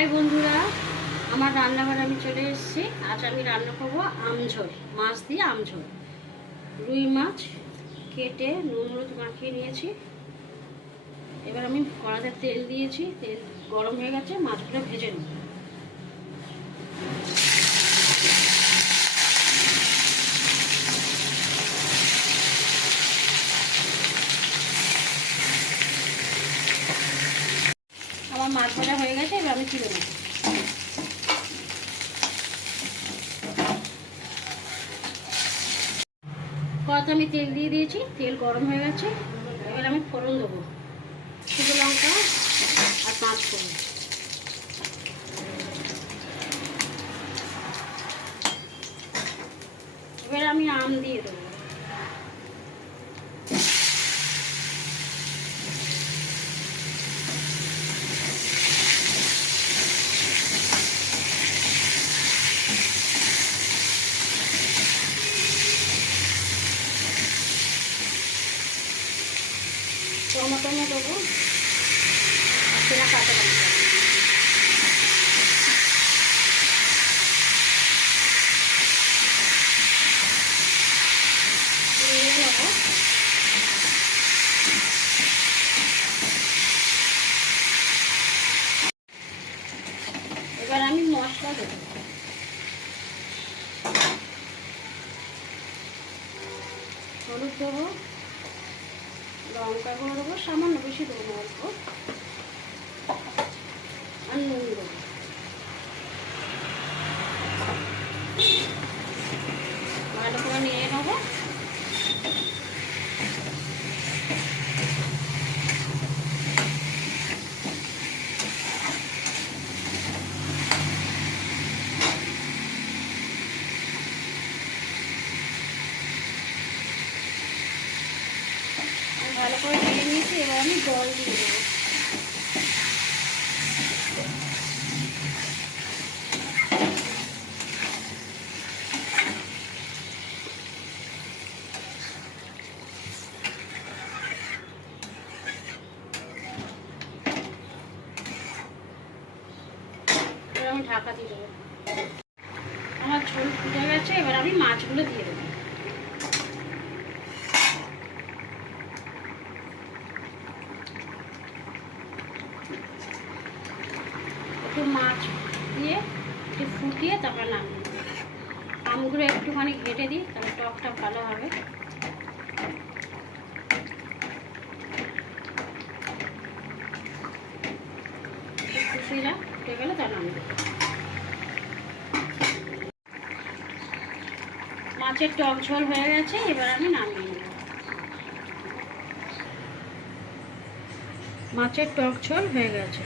High বন্ধুরা, আমার রান্নাঘরে আমি চলে এসেছি। আজ আমি রান্না করব আমঝোল, মাছ দিয়ে আমঝোল। রুই মাছ কেটে নুন হলুদ মাখিয়ে নিয়েছি। এবার আমি কড়াতে তেল দিয়েছি, তেল গরম হয়ে গেছে, মাছগুলো ভেজে নেব। আমার মাছ ভাজা হয়ে গেছে, এবার আমি তুলে নেব। কড়াতে আমি তেল দিয়ে দিয়েছি, তেল গরম হয়ে গেছে। এবার আমি ফোড়ন দেবো, শুকনো লঙ্কা আর পাঁচ ফোড়ন। এবার আমি আম দিয়ে দেবো। টমেটো দেবো, সেটা কাঁচা লঙ্কা দিয়ে নেবো। এবার আমি মশলা দেবো, হলুদ দেবো, লঙ্কা গুঁড়ো দেবো, সামান্য বেশি দেবো, অল্প, আর নুন দেবো। ভালো করে নিয়ে নেবো। ভালো করে নিয়ে নিয়েছি, এবার আমি জল দিয়ে দেবো। এবার আমি ঢাকা দিয়ে দেবো। আমার ঝোল ফুটে গেছে, এবার আমি মাছগুলো দিয়ে দেবো। একটু মাছ দিয়ে একটু ফুটিয়ে তারপর নামিয়ে দেবো। আমগুলো একটুখানি ঘেটে দিই, তাহলে টকটা ভালো হবে। খুশিরা ফুটে গেলে তা নামিয়ে দেবো। মাছের টক ঝোল হয়ে গেছে, এবার আমি নামিয়ে নেব। মাছের টক ঝোল হয়ে গেছে।